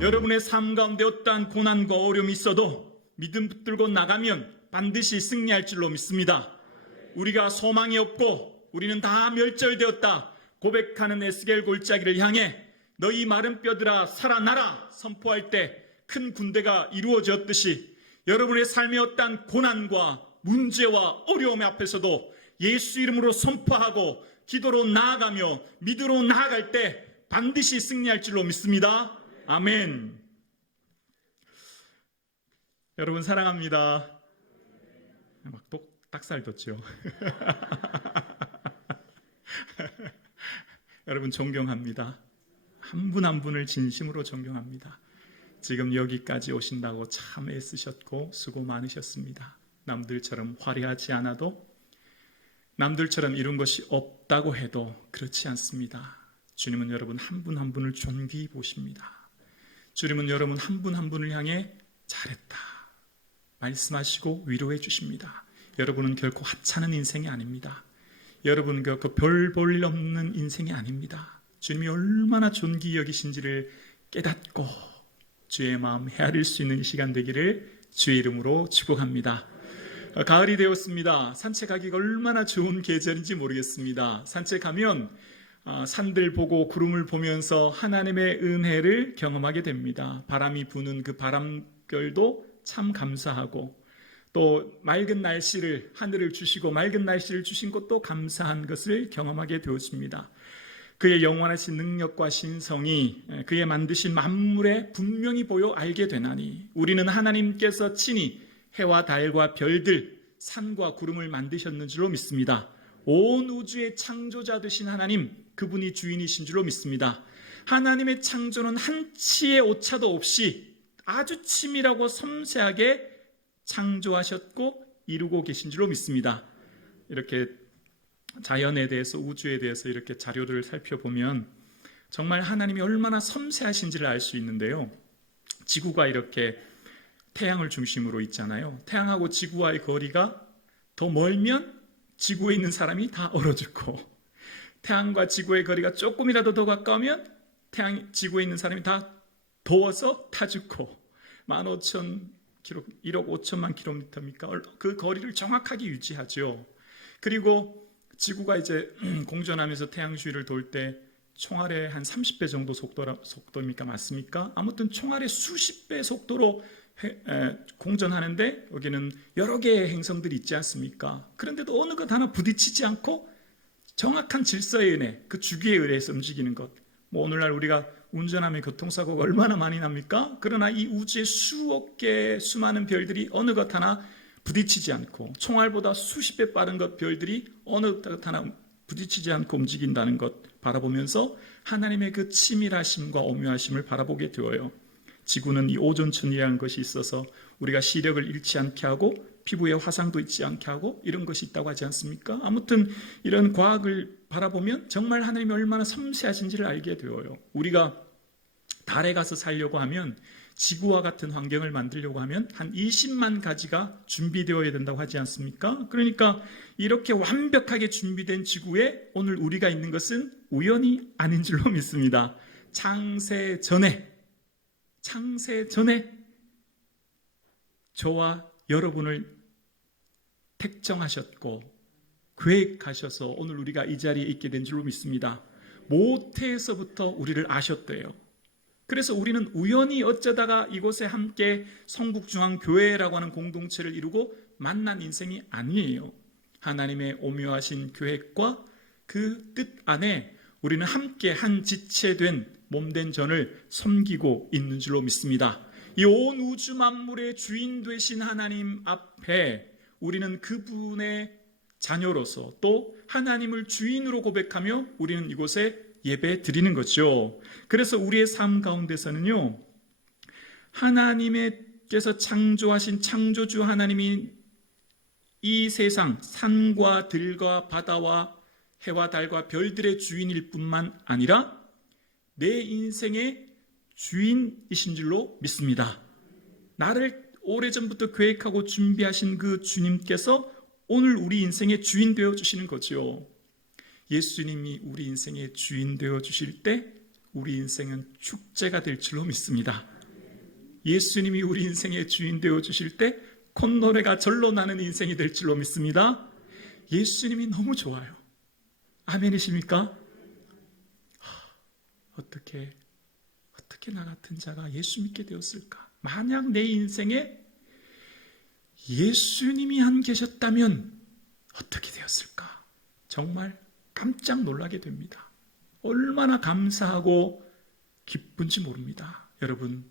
여러분의 삶 가운데 어떠한 고난과 어려움이 있어도 믿음 붙들고 나가면 반드시 승리할 줄로 믿습니다. 우리가 소망이 없고 우리는 다 멸절되었다 고백하는 에스겔 골짜기를 향해 너희 마른 뼈들아 살아나라 선포할 때 큰 군대가 이루어졌듯이 여러분의 삶의 어떠한 고난과 문제와 어려움 앞에서도 예수 이름으로 선포하고 기도로 나아가며 믿음으로 나아갈 때 반드시 승리할 줄로 믿습니다. 아멘. 여러분 사랑합니다. 막 딱살 돋죠. 여러분 존경합니다. 한 분 한 분을 진심으로 존경합니다. 지금 여기까지 오신다고 참 애쓰셨고 수고 많으셨습니다. 남들처럼 화려하지 않아도 남들처럼 이룬 것이 없다고 해도 그렇지 않습니다. 주님은 여러분 한 분 한 분을 존귀히 보십니다. 주님은 여러분 한 분 한 분을 향해 잘했다 말씀하시고 위로해 주십니다. 여러분은 결코 하찮은 인생이 아닙니다. 여러분은 결코 별 볼 일 없는 인생이 아닙니다. 주님이 얼마나 존귀히 여기신지를 깨닫고 주의 마음 헤아릴 수 있는 시간 되기를 주의 이름으로 축복합니다. 가을이 되었습니다. 산책하기가 얼마나 좋은 계절인지 모르겠습니다. 산책하면 산들 보고 구름을 보면서 하나님의 은혜를 경험하게 됩니다. 바람이 부는 그 바람결도 참 감사하고 또 맑은 날씨를 하늘을 주시고 맑은 날씨를 주신 것도 감사한 것을 경험하게 되었습니다. 그의 영원하신 능력과 신성이 그의 만드신 만물에 분명히 보여 알게 되나니 우리는 하나님께서 친히 해와 달과 별들, 산과 구름을 만드셨는 줄로 믿습니다. 온 우주의 창조자 되신 하나님, 그분이 주인이신 줄로 믿습니다. 하나님의 창조는 한치의 오차도 없이 아주 치밀하고 섬세하게 창조하셨고 이루고 계신 줄로 믿습니다. 이렇게 자연에 대해서 우주에 대해서 이렇게 자료들을 살펴보면 정말 하나님이 얼마나 섬세하신지를 알 수 있는데요. 지구가 이렇게 태양을 중심으로 있잖아요. 태양하고 지구와의 거리가 더 멀면 지구에 있는 사람이 다 얼어 죽고 태양과 지구의 거리가 조금이라도 더 가까우면 지구에 있는 사람이 다 더워서 타 죽고 15,000 1억 5천만 킬로미터입니까? 그 거리를 정확하게 유지하죠. 그리고 지구가 이제 공전하면서 태양 주위를 돌 때 총알의 한 30배 정도 속도입니까? 맞습니까? 아무튼 총알의 수십 배 속도로 공전하는데 여기는 여러 개의 행성들이 있지 않습니까? 그런데도 어느 것 하나 부딪히지 않고 정확한 질서에 의해 그 주기에 의해서 움직이는 것. 뭐 오늘날 우리가 운전하면 교통사고가 얼마나 많이 납니까? 그러나 이 우주의 수억 개의 수많은 별들이 어느 것 하나 부딪히지 않고 총알보다 수십 배 빠른 것 별들이 어느 것 하나 부딪히지 않고 움직인다는 것 바라보면서 하나님의 그 치밀하심과 오묘하심을 바라보게 되어요. 지구는 이 오존층이라는 것이 있어서 우리가 시력을 잃지 않게 하고 피부에 화상도 있지 않게 하고 이런 것이 있다고 하지 않습니까? 아무튼 이런 과학을 바라보면 정말 하나님이 얼마나 섬세하신지를 알게 되어요. 우리가 달에 가서 살려고 하면 지구와 같은 환경을 만들려고 하면 한 20만 가지가 준비되어야 된다고 하지 않습니까? 그러니까 이렇게 완벽하게 준비된 지구에 오늘 우리가 있는 것은 우연이 아닌 줄로 믿습니다. 창세 전에 저와 여러분을 택정하셨고 계획하셔서 오늘 우리가 이 자리에 있게 된 줄로 믿습니다. 모태에서부터 우리를 아셨대요. 그래서 우리는 우연히 어쩌다가 이곳에 함께 성북중앙교회라고 하는 공동체를 이루고 만난 인생이 아니에요. 하나님의 오묘하신 계획과 그 뜻 안에 우리는 함께 한 지체된 몸된 전을 섬기고 있는 줄로 믿습니다. 이 온 우주 만물의 주인 되신 하나님 앞에 우리는 그분의 자녀로서 또 하나님을 주인으로 고백하며 우리는 이곳에 예배 드리는 거죠. 그래서 우리의 삶 가운데서는요, 하나님께서 창조하신 창조주 하나님이 이 세상 산과 들과 바다와 해와 달과 별들의 주인일 뿐만 아니라 내 인생의 주인이신 줄로 믿습니다. 나를 오래전부터 계획하고 준비하신 그 주님께서 오늘 우리 인생의 주인 되어 주시는 거죠. 예수님이 우리 인생의 주인 되어 주실 때 우리 인생은 축제가 될 줄로 믿습니다. 예수님이 우리 인생의 주인 되어 주실 때 콧노래가 절로 나는 인생이 될 줄로 믿습니다. 예수님이 너무 좋아요. 아멘이십니까? 어떻게 나 같은 자가 예수 믿게 되었을까? 만약 내 인생에 예수님이 안 계셨다면 어떻게 되었을까? 정말 깜짝 놀라게 됩니다. 얼마나 감사하고 기쁜지 모릅니다. 여러분,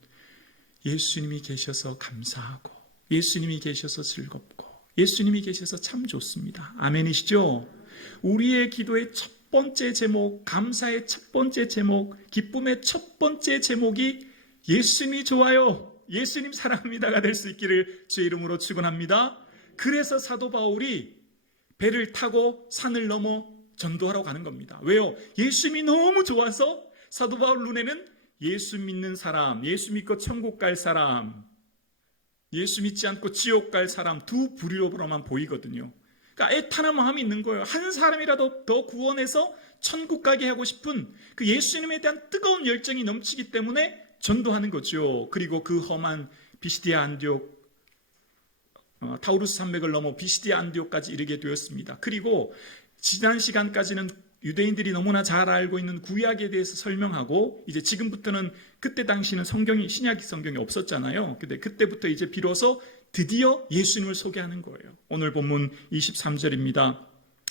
예수님이 계셔서 감사하고 예수님이 계셔서 즐겁고 예수님이 계셔서 참 좋습니다. 아멘이시죠? 우리의 기도의 첫 번째 제목, 감사의 첫 번째 제목, 기쁨의 첫 번째 제목이 예수님이 좋아요, 예수님 사랑합니다가 될 수 있기를 주의 이름으로 축원합니다. 그래서 사도 바울이 배를 타고 산을 넘어 전도하러 가는 겁니다. 왜요? 예수님이 너무 좋아서 사도 바울 눈에는 예수 믿는 사람, 예수 믿고 천국 갈 사람, 예수 믿지 않고 지옥 갈 사람 두 부류로만 보이거든요. 그러니까 애타는 마음이 있는 거예요. 한 사람이라도 더 구원해서 천국 가게 하고 싶은 그 예수님에 대한 뜨거운 열정이 넘치기 때문에 전도하는 거죠. 그리고 그 험한 비시디아 안디옥, 타우루스 산맥을 넘어 비시디아 안디옥까지 이르게 되었습니다. 그리고 지난 시간까지는 유대인들이 너무나 잘 알고 있는 구약에 대해서 설명하고, 이제 지금부터는, 그때 당시는 성경이, 신약 성경이 없었잖아요. 근데 그때부터 이제 비로소 드디어 예수님을 소개하는 거예요. 오늘 본문 23절입니다.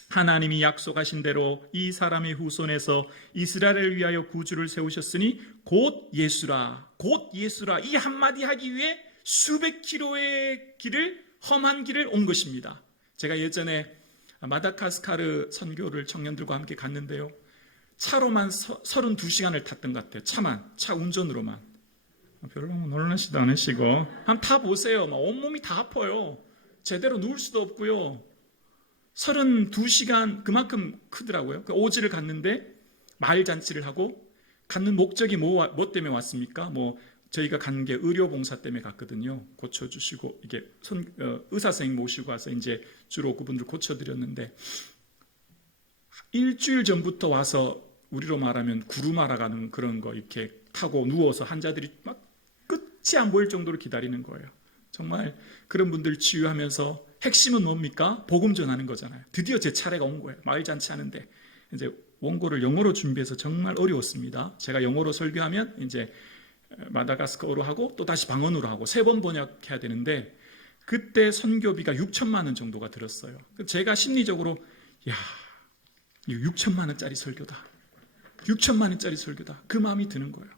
하나님이 약속하신 대로 이 사람의 후손에서 이스라엘을 위하여 구주를 세우셨으니 곧 예수라, 곧 예수라. 이 한마디 하기 위해 수백 킬로의 길을, 험한 길을 온 것입니다. 제가 예전에 마다가스카르 선교를 청년들과 함께 갔는데요, 차로만 32시간을 탔던 것 같아요. 차 운전으로만. 별로 놀라시도 않으시고 한번 타보세요. 온몸이 다 아파요. 제대로 누울 수도 없고요. 32시간, 그만큼 크더라고요. 오지를 갔는데 마을 잔치를 하고, 갔는 목적이 뭐 때문에 왔습니까? 저희가 간 게 의료봉사 때문에 갔거든요. 고쳐주시고, 이게 의사 선생님 모시고 와서 이제 주로 그분들 고쳐드렸는데, 일주일 전부터 와서 우리로 말하면 구루마라 가는 그런 거 이렇게 타고 누워서 환자들이 막 끝이 안 보일 정도로 기다리는 거예요. 정말 그런 분들 치유하면서 핵심은 뭡니까? 복음 전하는 거잖아요. 드디어 제 차례가 온 거예요. 마을 잔치 하는데 이제 원고를 영어로 준비해서 정말 어려웠습니다. 제가 영어로 설교하면 이제 마다가스카어로 하고 또 다시 방언으로 하고 3번 번역해야 되는데, 그때 선교비가 6천만 원 정도가 들었어요. 제가 심리적으로, 야, 6천만 원짜리 설교다, 6천만 원짜리 설교다, 그 마음이 드는 거예요.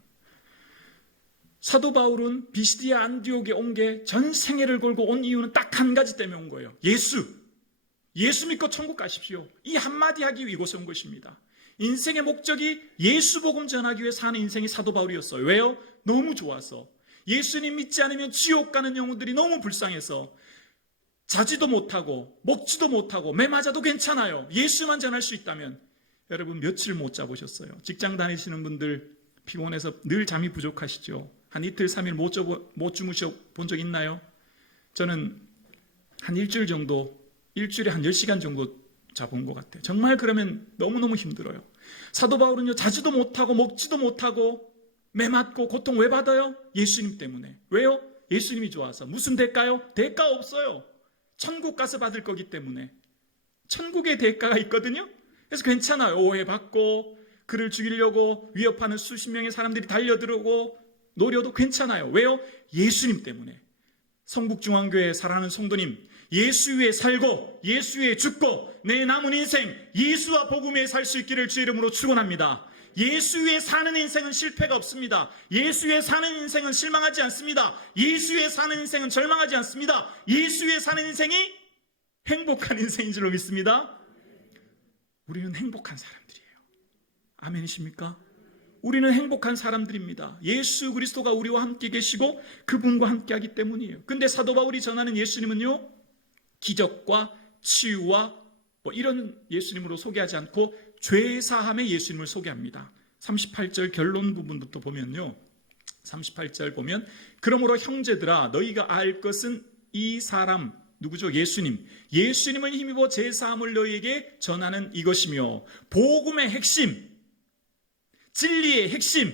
사도 바울은 비시디아 안디옥에 온 게 전 생애를 걸고 온 이유는 딱 한 가지 때문에 온 거예요. 예수 믿고 천국 가십시오. 이 한마디 하기 위해 이곳에 온 것입니다. 인생의 목적이 예수 복음 전하기 위해 사는 인생이 사도 바울이었어요. 왜요? 너무 좋아서. 예수님 믿지 않으면 지옥 가는 영혼들이 너무 불쌍해서 자지도 못하고 먹지도 못하고 매 맞아도 괜찮아요. 예수만 전할 수 있다면. 여러분, 며칠 못 자보셨어요? 직장 다니시는 분들 피곤해서 늘 잠이 부족하시죠? 한 이틀 3일 못 주무셔 본 적 있나요? 저는 한 일주일 정도, 일주일에 한 10시간 정도 자본 것 같아요. 정말 그러면 너무너무 힘들어요. 사도 바울은요, 자지도 못하고 먹지도 못하고 매맞고 고통 왜 받아요? 예수님 때문에. 왜요? 예수님이 좋아서. 무슨 대가요? 대가 없어요. 천국 가서 받을 거기 때문에. 천국의 대가가 있거든요. 그래서 괜찮아요. 오해받고 그를 죽이려고 위협하는 수십 명의 사람들이 달려들고 노려도 괜찮아요. 왜요? 예수님 때문에. 성북중앙교회 사랑하는 성도님, 예수 위에 살고 예수 위에 죽고 내 남은 인생 예수와 복음 위에 살 수 있기를 주의 이름으로 축원합니다. 예수 위에 사는 인생은 실패가 없습니다. 예수 위에 사는 인생은 실망하지 않습니다. 예수 위에 사는 인생은 절망하지 않습니다. 예수 위에 사는 인생이 행복한 인생인 줄로 믿습니다. 우리는 행복한 사람들이에요. 아멘이십니까? 우리는 행복한 사람들입니다. 예수 그리스도가 우리와 함께 계시고 그분과 함께 하기 때문이에요. 근데 사도 바울이 전하는 예수님은요, 기적과 치유와 이런 예수님으로 소개하지 않고 죄사함의 예수님을 소개합니다. 38절 결론 부분부터 보면요, 38절 보면, 그러므로 형제들아 너희가 알 것은 이 사람 누구죠? 예수님을 힘입어 죄사함을 너희에게 전하는 이것이며, 복음의 핵심, 진리의 핵심,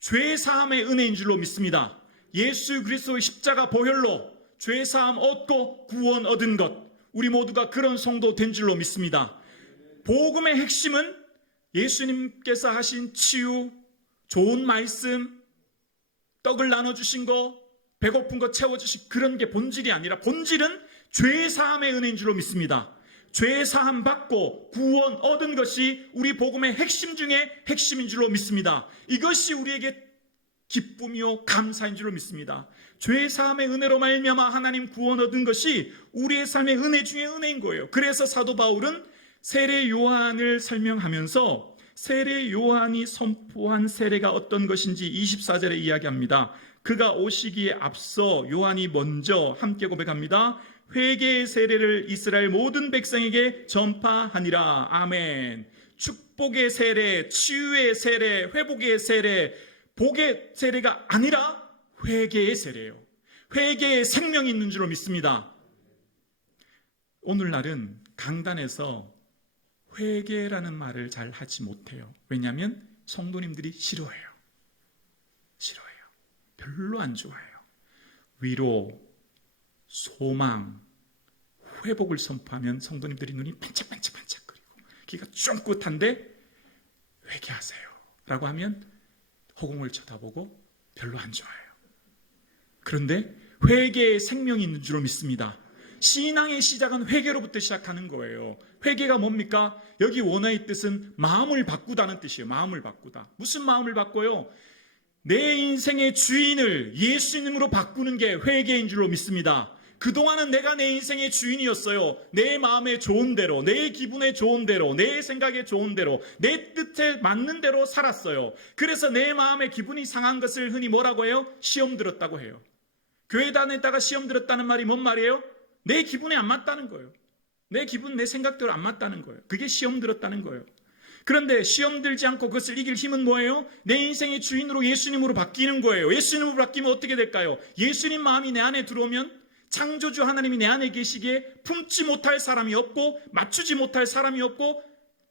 죄사함의 은혜인 줄로 믿습니다. 예수 그리스도의 십자가 보혈로 죄사함 얻고 구원 얻은 것, 우리 모두가 그런 성도 된 줄로 믿습니다. 복음의 핵심은 예수님께서 하신 치유, 좋은 말씀, 떡을 나눠주신 거, 배고픈 거 채워주신 그런 게 본질이 아니라, 본질은 죄사함의 은혜인 줄로 믿습니다. 죄사함 받고 구원 얻은 것이 우리 복음의 핵심 중에 핵심인 줄로 믿습니다. 이것이 우리에게 기쁨이요 감사인 줄로 믿습니다. 죄사함의 은혜로 말미암아 하나님 구원 얻은 것이 우리의 삶의 은혜 중에 은혜인 거예요. 그래서 사도 바울은 세례 요한을 설명하면서 세례 요한이 선포한 세례가 어떤 것인지 24절에 이야기합니다. 그가 오시기에 앞서 요한이 먼저 함께 고백합니다. 회개의 세례를 이스라엘 모든 백성에게 전파하니라. 아멘. 축복의 세례, 치유의 세례, 회복의 세례, 복의 세례가 아니라 회개의 세례예요. 회개의 생명이 있는 줄로 믿습니다. 오늘날은 강단에서 회개라는 말을 잘 하지 못해요. 왜냐하면 성도님들이 싫어해요. 별로 안 좋아해요. 위로, 소망, 회복을 선포하면 성도님들이 눈이 반짝반짝반짝거리고 귀가 쫑긋한데 회개하세요 라고 하면 허공을 쳐다보고 별로 안 좋아해요. 그런데 회개의 생명이 있는 줄로 믿습니다. 신앙의 시작은 회개로부터 시작하는 거예요. 회개가 뭡니까? 여기 원어의 뜻은 마음을 바꾸다는 뜻이에요. 마음을 바꾸다. 무슨 마음을 바꿔요? 내 인생의 주인을 예수님으로 바꾸는 게 회개인 줄로 믿습니다. 그동안은 내가 내 인생의 주인이었어요. 내 마음에 좋은 대로, 내 기분에 좋은 대로, 내 생각에 좋은 대로, 내 뜻에 맞는 대로 살았어요. 그래서 내 마음에 기분이 상한 것을 흔히 뭐라고 해요? 시험 들었다고 해요. 교회 다녔다가 시험 들었다는 말이 뭔 말이에요? 내 기분에 안 맞다는 거예요. 내 기분, 내 생각대로 안 맞다는 거예요. 그게 시험 들었다는 거예요. 그런데 시험 들지 않고 그것을 이길 힘은 뭐예요? 내 인생의 주인으로 예수님으로 바뀌는 거예요. 예수님으로 바뀌면 어떻게 될까요? 예수님 마음이 내 안에 들어오면 창조주 하나님이 내 안에 계시기에 품지 못할 사람이 없고 맞추지 못할 사람이 없고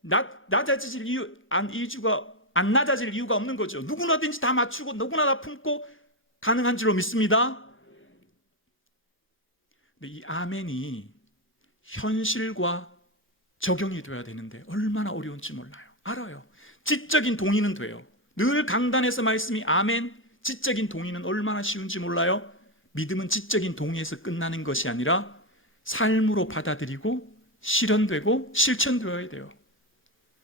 낮아질 안 낮아질 이유가 없는 거죠. 누구나든지 다 맞추고 누구나 다 품고 가능한 줄로 믿습니다. 근데 이 아멘이 현실과 적용이 돼야 되는데 얼마나 어려운지 몰라요. 알아요. 지적인 동의는 돼요. 늘 강단에서 말씀이 아멘, 지적인 동의는 얼마나 쉬운지 몰라요. 믿음은 지적인 동의에서 끝나는 것이 아니라 삶으로 받아들이고 실현되고 실천되어야 돼요.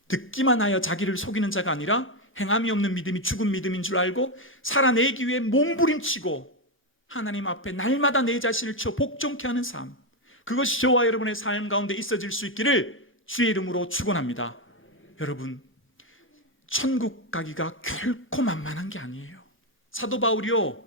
듣기만 하여 자기를 속이는 자가 아니라 행함이 없는 믿음이 죽은 믿음인 줄 알고 살아내기 위해 몸부림치고 하나님 앞에 날마다 내 자신을 쳐 복종케 하는 삶, 그것이 저와 여러분의 삶 가운데 있어질 수 있기를 주의 이름으로 축원합니다. 여러분, 천국 가기가 결코 만만한 게 아니에요. 사도 바울이요,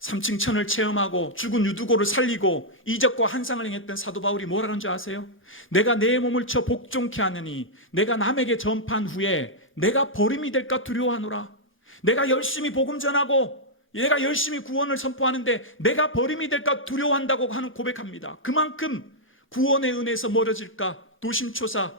3층 천을 체험하고 죽은 유두고를 살리고 이적과 환상을 행했던 사도 바울이 뭐라는 줄 아세요? 내가 내 몸을 쳐 복종케 하느니 내가 남에게 전파한 후에 내가 버림이 될까 두려워하노라. 내가 열심히 복음 전하고 내가 열심히 구원을 선포하는데 내가 버림이 될까 두려워한다고 하는 고백합니다. 그만큼 구원의 은혜에서 멀어질까 도심초사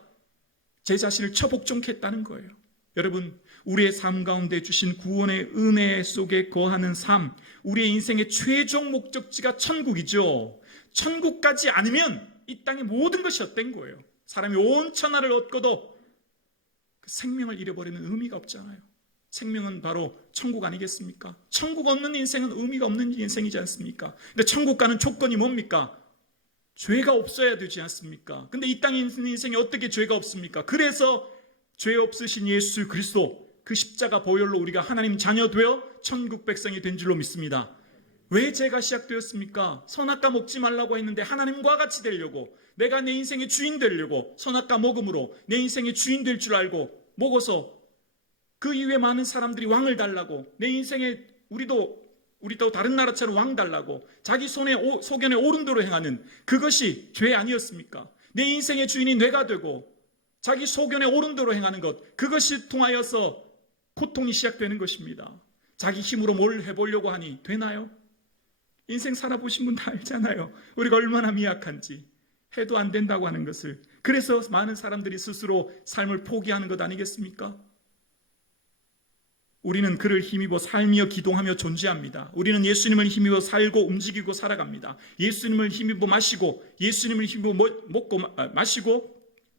제 자신을 쳐 복종케 했다는 거예요. 여러분, 우리의 삶 가운데 주신 구원의 은혜 속에 거하는 삶, 우리의 인생의 최종 목적지가 천국이죠. 천국까지 않으면 이 땅의 모든 것이 헛된 거예요. 사람이 온 천하를 얻고도 그 생명을 잃어버리는 의미가 없잖아요. 생명은 바로 천국 아니겠습니까? 천국 없는 인생은 의미가 없는 인생이지 않습니까? 근데 천국 가는 조건이 뭡니까? 죄가 없어야 되지 않습니까? 근데 이 땅에 있는 인생에 어떻게 죄가 없습니까? 그래서 죄 없으신 예수 그리스도 그 십자가 보혈로 우리가 하나님 자녀 되어 천국 백성이 된 줄로 믿습니다. 왜 죄가 시작되었습니까? 선악과 먹지 말라고 했는데 하나님과 같이 되려고, 내가 내 인생의 주인 되려고 선악과 먹음으로 내 인생의 주인 될 줄 알고 먹어서 그 이후에 많은 사람들이 왕을 달라고, 내 인생에 우리도 다른 나라처럼 왕 달라고 자기 소견에 옳은 대로 행하는 그것이 죄 아니었습니까? 내 인생의 주인이 뇌가 되고 자기 소견에 옳은 대로 행하는 것, 그것이 통하여서 고통이 시작되는 것입니다. 자기 힘으로 뭘 해보려고 하니 되나요? 인생 살아보신 분 다 알잖아요. 우리가 얼마나 미약한지. 해도 안 된다고 하는 것을. 그래서 많은 사람들이 스스로 삶을 포기하는 것 아니겠습니까? 우리는 그를 힘입어 살며 기동하며 존재합니다. 우리는 예수님을 힘입어 살고 움직이고 살아갑니다. 예수님을 힘입어 마시고, 예수님을 힘입어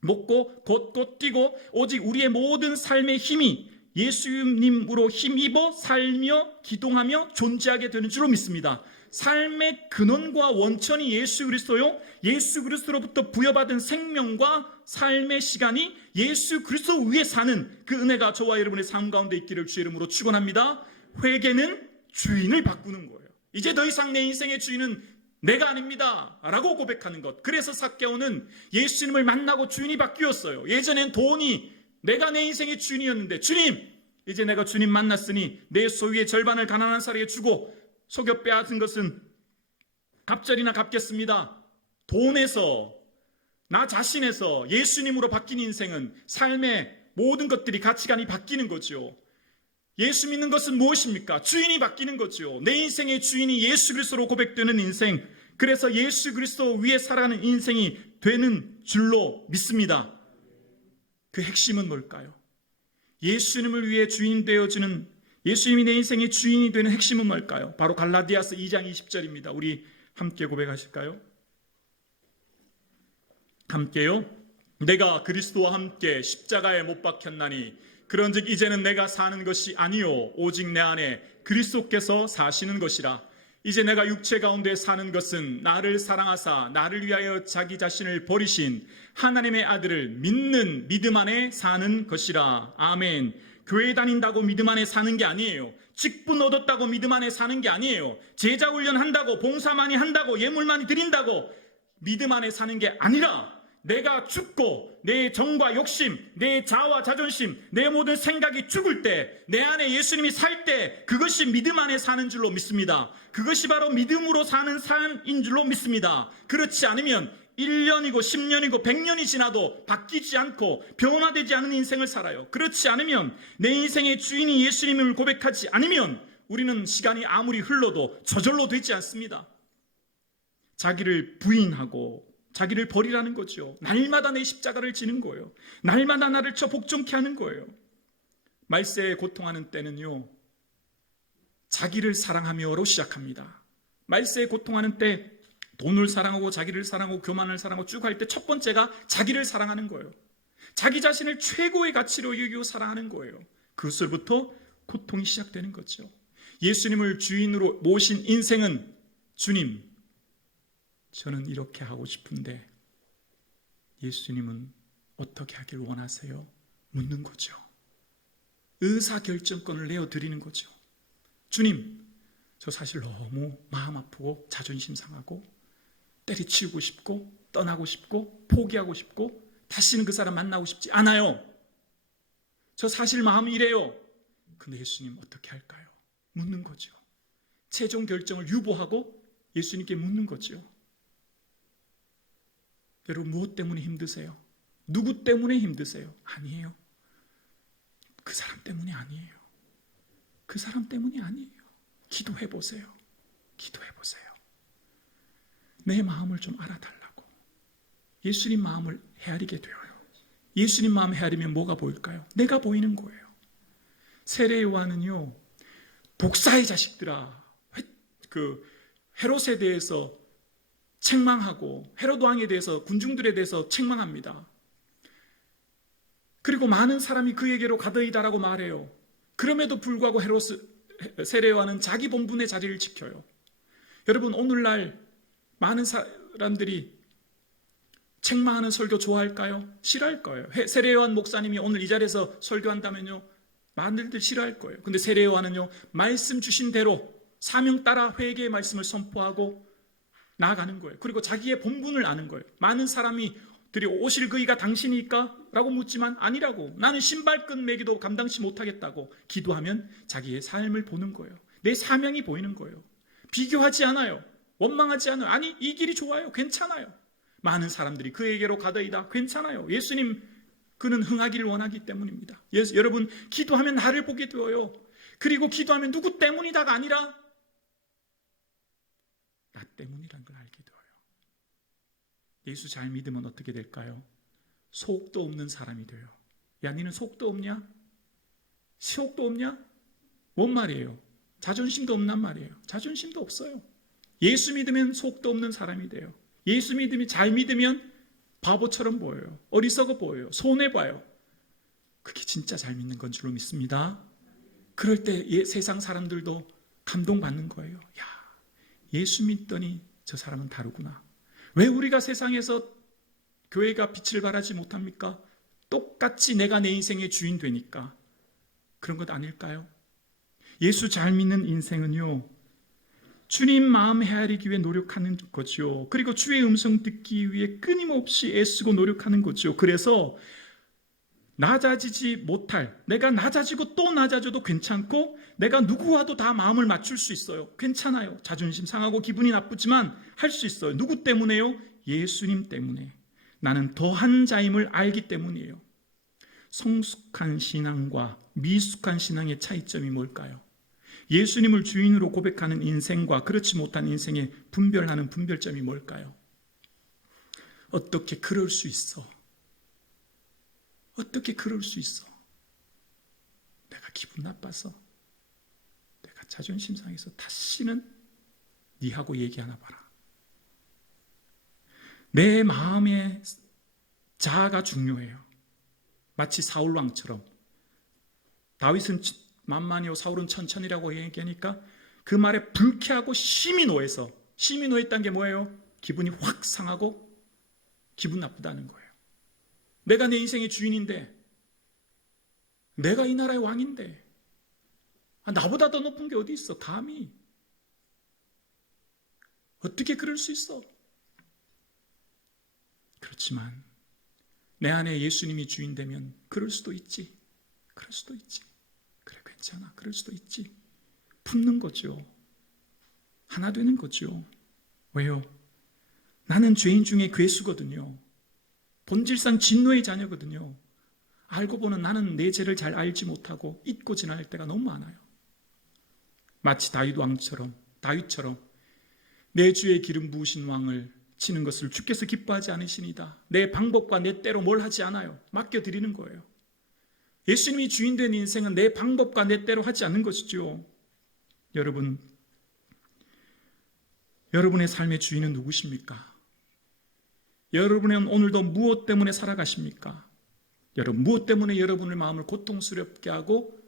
먹고 걷고 뛰고, 오직 우리의 모든 삶의 힘이 예수님으로 힘입어 살며 기동하며 존재하게 되는 줄로 믿습니다. 삶의 근원과 원천이 예수 그리스도요, 예수 그리스도로부터 부여받은 생명과 삶의 시간이 예수 그리스도 위에 사는 그 은혜가 저와 여러분의 삶 가운데 있기를 주의 이름으로 축원합니다. 회개는 주인을 바꾸는 거예요. 이제 더 이상 내 인생의 주인은 내가 아닙니다 라고 고백하는 것. 그래서 삭개오는 예수님을 만나고 주인이 바뀌었어요. 예전엔 돈이 내가 내 인생의 주인이었는데, 주님, 이제 내가 주님 만났으니 내 소유의 절반을 가난한 사람에게 주고 속여 빼앗은 것은 갑절이나 갚겠습니다. 돈에서, 나 자신에서 예수님으로 바뀐 인생은 삶의 모든 것들이, 가치관이 바뀌는 거죠. 예수 믿는 것은 무엇입니까? 주인이 바뀌는 거죠. 내 인생의 주인이 예수 그리스도로 고백되는 인생, 그래서 예수 그리스도 위에 살아가는 인생이 되는 줄로 믿습니다. 그 핵심은 뭘까요? 예수님을 위해 주인 되어주는, 예수님이 내 인생의 주인이 되는 핵심은 뭘까요? 바로 갈라디아서 2장 20절입니다. 우리 함께 고백하실까요? 함께요. 내가 그리스도와 함께 십자가에 못 박혔나니 그런즉 이제는 내가 사는 것이 아니요 오직 내 안에 그리스도께서 사시는 것이라. 이제 내가 육체 가운데 사는 것은 나를 사랑하사 나를 위하여 자기 자신을 버리신 하나님의 아들을 믿는 믿음 안에 사는 것이라. 아멘. 교회 다닌다고 믿음 안에 사는 게 아니에요. 직분 얻었다고 믿음 안에 사는 게 아니에요. 제자 훈련한다고, 봉사 많이 한다고, 예물 많이 드린다고 믿음 안에 사는 게 아니라, 내가 죽고 내 정과 욕심, 내 자아와 자존심, 내 모든 생각이 죽을 때, 내 안에 예수님이 살 때, 그것이 믿음 안에 사는 줄로 믿습니다. 그것이 바로 믿음으로 사는 삶인 줄로 믿습니다. 그렇지 않으면 1년이고 10년이고 100년이 지나도 바뀌지 않고 변화되지 않은 인생을 살아요. 그렇지 않으면, 내 인생의 주인이 예수님을 고백하지 않으면 우리는 시간이 아무리 흘러도 저절로 되지 않습니다. 자기를 부인하고 자기를 버리라는 거죠. 날마다 내 십자가를 지는 거예요. 날마다 나를 쳐 복종케 하는 거예요. 말세에 고통하는 때는요, 자기를 사랑하며로 시작합니다. 말세에 고통하는 때 돈을 사랑하고 자기를 사랑하고 교만을 사랑하고 쭉 할 때 첫 번째가 자기를 사랑하는 거예요. 자기 자신을 최고의 가치로 여기고 사랑하는 거예요. 그것으로부터 고통이 시작되는 거죠. 예수님을 주인으로 모신 인생은, 주님, 저는 이렇게 하고 싶은데 예수님은 어떻게 하길 원하세요? 묻는 거죠. 의사결정권을 내어드리는 거죠. 주님, 저 사실 너무 마음 아프고 자존심 상하고 때리치우고 싶고 떠나고 싶고 포기하고 싶고 다시는 그 사람 만나고 싶지 않아요. 저 사실 마음이 이래요. 근데 예수님 어떻게 할까요? 묻는 거죠. 최종 결정을 유보하고 예수님께 묻는 거죠. 여러분, 무엇 때문에 힘드세요? 누구 때문에 힘드세요? 아니에요. 그 사람 때문이 아니에요. 그 사람 때문이 아니에요. 기도해 보세요. 기도해 보세요. 내 마음을 좀 알아달라고. 예수님 마음을 헤아리게 되어요. 예수님 마음 헤아리면 뭐가 보일까요? 내가 보이는 거예요. 세례 요한은요, 독사의 자식들아, 헤롯에 대해서 책망하고 헤롯 왕에 대해서, 군중들에 대해서 책망합니다. 그리고 많은 사람이 그에게로 가더이다라고 말해요. 그럼에도 불구하고 세례 요한은 자기 본분의 자리를 지켜요. 여러분, 오늘날 많은 사람들이 책망하는 설교 좋아할까요? 싫어할 거예요. 세례 요한 목사님이 오늘 이 자리에서 설교한다면요, 많은들 싫어할 거예요. 근데 세례 요한은요, 말씀 주신 대로 사명 따라 회개의 말씀을 선포하고 나아가는 거예요. 그리고 자기의 본분을 아는 거예요. 많은 사람들이 오실 그이가 당신일까? 라고 묻지만 아니라고, 나는 신발끈 매기도 감당치 못하겠다고 기도하면 자기의 삶을 보는 거예요. 내 사명이 보이는 거예요. 비교하지 않아요. 원망하지 않아요. 아니, 이 길이 좋아요. 괜찮아요. 많은 사람들이 그에게로 가더이다. 괜찮아요. 예수님, 그는 흥하기를 원하기 때문입니다. 여러분, 기도하면 나를 보게 되어요. 그리고 기도하면 누구 때문이다가 아니라 나 때문이란 걸 알게 되어요. 예수 잘 믿으면 어떻게 될까요? 속도 없는 사람이 돼요. 야, 니는 속도 없냐? 속도 없냐? 뭔 말이에요? 자존심도 없단 말이에요. 자존심도 없어요. 예수 믿으면 속도 없는 사람이 돼요. 예수 믿으면, 잘 믿으면 바보처럼 보여요. 어리석어 보여요. 손해봐요. 그게 진짜 잘 믿는 건 줄로 믿습니다. 그럴 때 세상 사람들도 감동받는 거예요. 야, 예수 믿더니 저 사람은 다르구나. 왜 우리가 세상에서 교회가 빛을 발하지 못합니까? 똑같이 내가 내 인생의 주인 되니까. 그런 것 아닐까요? 예수 잘 믿는 인생은요, 주님 마음 헤아리기 위해 노력하는 거죠. 그리고 주의 음성 듣기 위해 끊임없이 애쓰고 노력하는 거죠. 그래서 낮아지지 못할, 내가 낮아지고 또 낮아져도 괜찮고 내가 누구와도 다 마음을 맞출 수 있어요. 괜찮아요. 자존심 상하고 기분이 나쁘지만 할 수 있어요. 누구 때문에요? 예수님 때문에. 나는 더한 자임을 알기 때문이에요. 성숙한 신앙과 미숙한 신앙의 차이점이 뭘까요? 예수님을 주인으로 고백하는 인생과 그렇지 못한 인생의 분별하는 분별점이 뭘까요? 어떻게 그럴 수 있어? 어떻게 그럴 수 있어? 내가 기분 나빠서, 내가 자존심 상해서 다시는 니하고 얘기하나 봐라. 내 마음의 자아가 중요해요. 마치 사울왕처럼. 다윗은 만만히요, 사울은 천천히라고 얘기하니까 그 말에 불쾌하고 심히 노해서, 심히 노했다는 게 뭐예요? 기분이 확 상하고 기분 나쁘다는 거예요. 내가 내 인생의 주인인데, 내가 이 나라의 왕인데, 나보다 더 높은 게 어디 있어? 감히 어떻게 그럴 수 있어? 그렇지만 내 안에 예수님이 주인 되면 그럴 수도 있지. 그럴 수도 있지. 그래, 괜찮아. 그럴 수도 있지. 품는 거죠. 하나 되는 거죠. 왜요? 나는 죄인 중에 괴수거든요. 본질상 진노의 자녀거든요. 알고 보는 나는 내 죄를 잘 알지 못하고 잊고 지날 때가 너무 많아요. 마치 다윗처럼 내 주의 기름 부으신 왕을 치는 것을 주께서 기뻐하지 않으시니다. 내 방법과 내 때로 뭘 하지 않아요. 맡겨드리는 거예요. 예수님이 주인 된 인생은 내 방법과 내 때로 하지 않는 것이죠. 여러분의 삶의 주인은 누구십니까? 여러분은 오늘도 무엇 때문에 살아가십니까? 여러분, 무엇 때문에 여러분의 마음을 고통스럽게 하고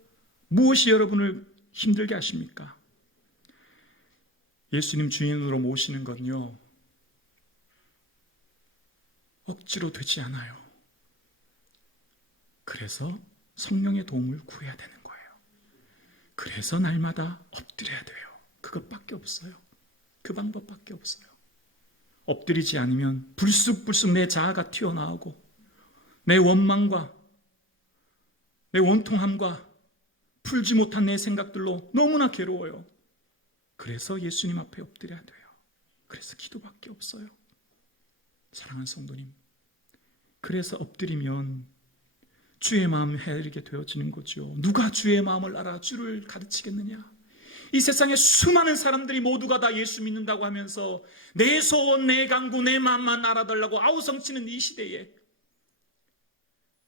무엇이 여러분을 힘들게 하십니까? 예수님 주인으로 모시는 건요, 억지로 되지 않아요. 그래서 성령의 도움을 구해야 되는 거예요. 그래서 날마다 엎드려야 돼요. 그것밖에 없어요. 그 방법밖에 없어요. 엎드리지 않으면 불쑥불쑥 내 자아가 튀어나오고 내 원망과 내 원통함과 풀지 못한 내 생각들로 너무나 괴로워요. 그래서 예수님 앞에 엎드려야 돼요. 그래서 기도밖에 없어요. 사랑하는 성도님, 그래서 엎드리면 주의 마음을 헤아리게 되어지는 거죠. 누가 주의 마음을 알아 주를 가르치겠느냐? 이 세상에 수많은 사람들이 모두가 다 예수 믿는다고 하면서 내 소원, 내 간구, 내 마음만 알아달라고 아우성치는 이 시대에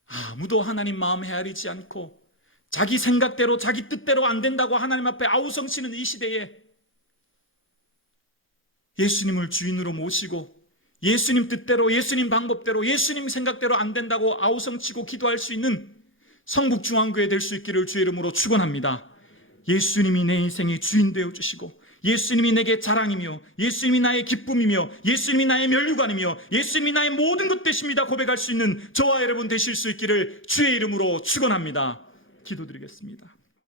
아무도 하나님 마음 헤아리지 않고 자기 생각대로 자기 뜻대로 안 된다고 하나님 앞에 아우성치는 이 시대에 예수님을 주인으로 모시고 예수님 뜻대로, 예수님 방법대로, 예수님 생각대로 안 된다고 아우성치고 기도할 수 있는 성북중앙교회 될 수 있기를 주의 이름으로 축원합니다. 예수님이 내 인생의 주인 되어주시고 예수님이 내게 자랑이며 예수님이 나의 기쁨이며 예수님이 나의 면류관이며 예수님이 나의 모든 것 되십니다 고백할 수 있는 저와 여러분 되실 수 있기를 주의 이름으로 축원합니다. 기도드리겠습니다.